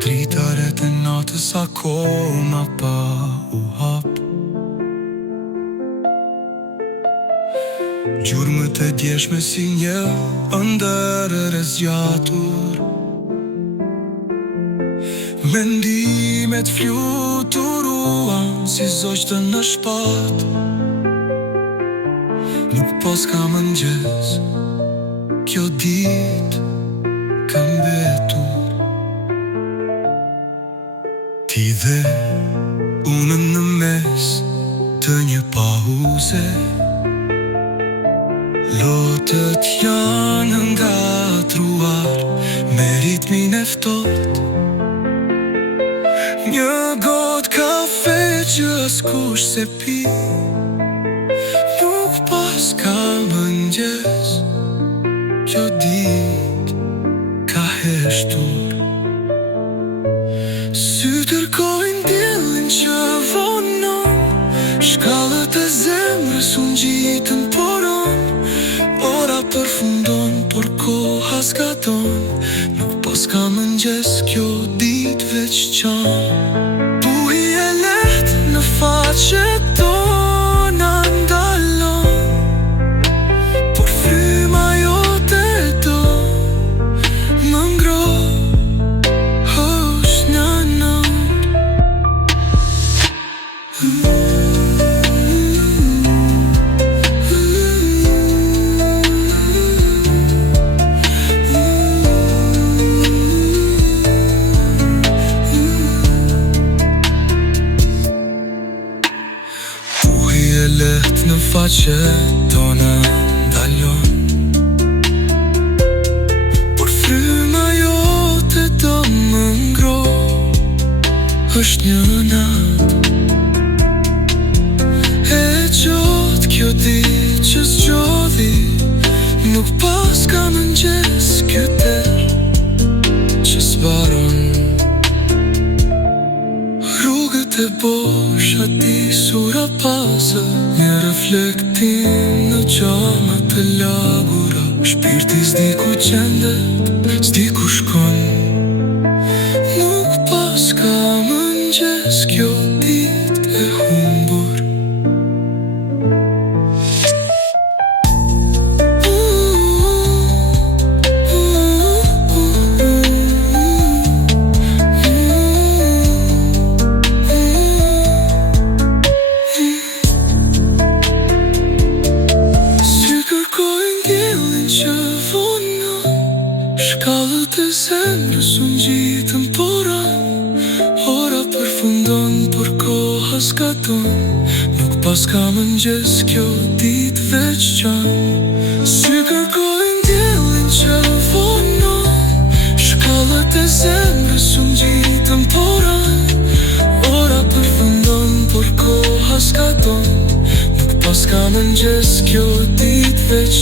Dritare të natës akoma pa u hap. Gjurmët e djeshme si një ëndër e zgjatur, mendimet fluturuan si zogjtë në shpat. Nuk pas ka mëngjes, kjo ditë ka mbetur. Ti dhe unë në mes të një pauze, lotët janë ngatruar me ritmin e ftohtë. Një gotë kafe që askush se pi, nuk pas ka mëngjes, kjo ditë ka heshtur. Sy tërkojnë diellin që vonon, shkallët e zemrës unë gjitën poron. Ora përfundon, por koha zgaton, nuk pas ka mëngjes, kjo ditë veç qanë. Buhi e lehtë në faqet tona ndalon, por fryma jote do më ngroh, është një nëndë. Lehtë në faqet tona ndalon, por fryma jote do më ngroh, është një natë e gjotë, kjo ditë që zgjodhi. Nuk pas ka mëngjes, kjo terë që s'baron. Rrugët e bosha disura pasë, një reflektim në qamat e lagura. Shpirti s'di ku qendet, s'di ku shkon. Nuk pas ka mëngjes, kjo ditë e humbur. Shkallët e zemrës unë gjitën poran, ora përfundon, por koha zgaton. Nuk pas ka mëngjes, kjo ditë veç qanë. Sy kërkojnë diellin që vonon, shkallët e zemrës unë gjitën poran, ora përfundon, por koha zgaton. Nuk pas ka mëngjes, kjo ditë veç